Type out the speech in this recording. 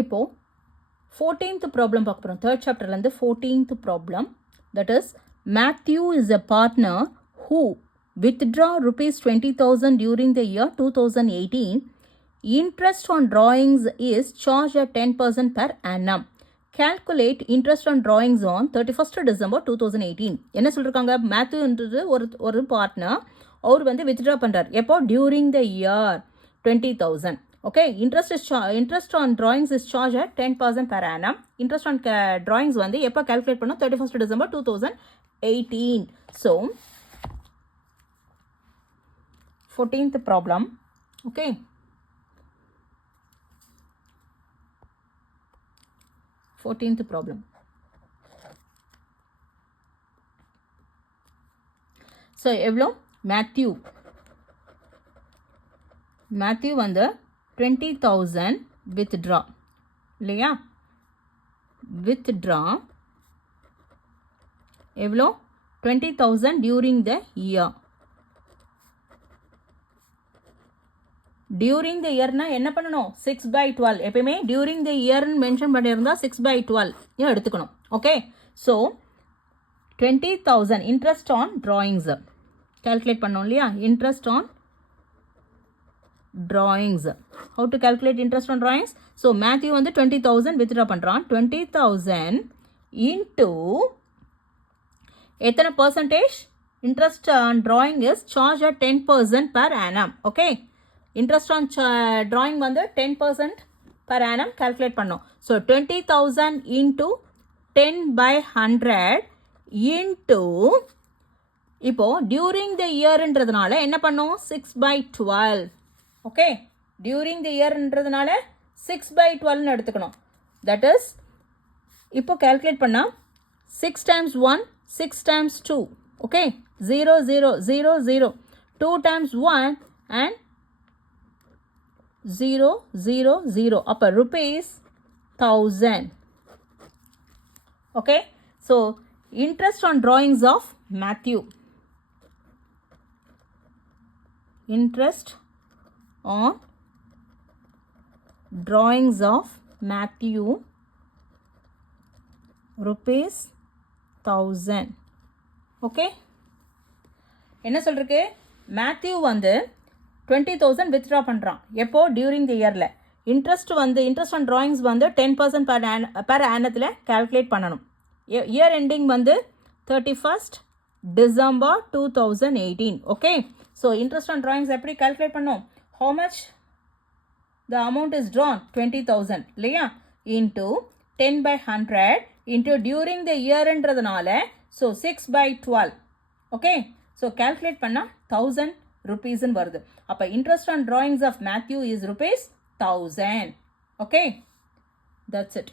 இப்போ 14th problem பார்க்க போகிறோம். தேர்ட் சாப்டர்லேருந்து 14th problem. That is Matthew is a partner who withdraw rupees 20,000 during the year 2018. Interest on drawings is charged at 10% per annum. Calculate interest on drawings on 31st December 2018. என்ன சொல்லிருக்காங்க? மேத்யூன்றது ஒரு பார்ட்னர். அவர் வந்து வித்ட்ரா பண்ணுறார். எப்போ? During the year 20,000. Okay, interest on drawings is charged at 10% per annum. Interest on drawings வந்து எப்போ calculate பண்ணோம்? 31st December 2018. So, 14th problem. Okay. Fourteenth problem. So, எவ்வளோ? மேத்யூ வந்து 20,000 withdraw இல்லையா? withdraw எவ்வளோ? 20,000 during the year. During the இயர்னா என்ன பண்ணணும்? 6/12. எப்பயுமே டியூரிங் த இயர்னு மென்ஷன் பண்ணியிருந்தால் 6/12 எடுத்துக்கணும். Okay, so 20,000 interest on drawings calculate பண்ணோம் இல்லையா? Interest on drawings. How to calculate interest on drawings? So, Matthew வந்து 20,000 withdraw பண்ணுறான். 20,000 into எத்தனை percentage? Interest on drawing is charged at 10% per annum. Okay. Interest on drawing வந்து 10% per annum calculate பண்ணோம். So, 20,000 into 10/100 into இப்போ during the yearன்றதுனால என்ன பண்ணோம்? 6/12. ஓகே, டியூரிங் த இயர்ன்றதுனால 6/12 எடுத்துக்கணும். தட் இஸ் இப்போ கால்குலேட் பண்ணால் 6 times 1 6 times 2. ஓகே, 0 0 0 0 2 times 1 and 0 0 0. அப்போ rupees 1000. Okay, so interest on drawings of Matthew. Interest on drawings of Matthew rupees 1000. ஓகே, என்ன சொல்லிருக்கு? மேத்யூ வந்து 20,000 வித்ட்ரா பண்ணுறான். எப்போ? டியூரிங் த இயரில். இன்ட்ரெஸ்ட் ஆன் drawings வந்து 10% per annத்தில் கால்குலேட் பண்ணணும். இயர் எண்டிங் வந்து 31st December 2018. Okay, so interest on drawings எப்படி கால்குலேட் பண்ணோம்? How much the amount is drawn? 20,000 இல்லையா? into 10/100 into during the year என்றதுனால so 6/12. okay, so calculate பண்ணா 1000 rupees வருது. அப்ப interest on drawings of Matthew is rupees 1000. okay, that's it.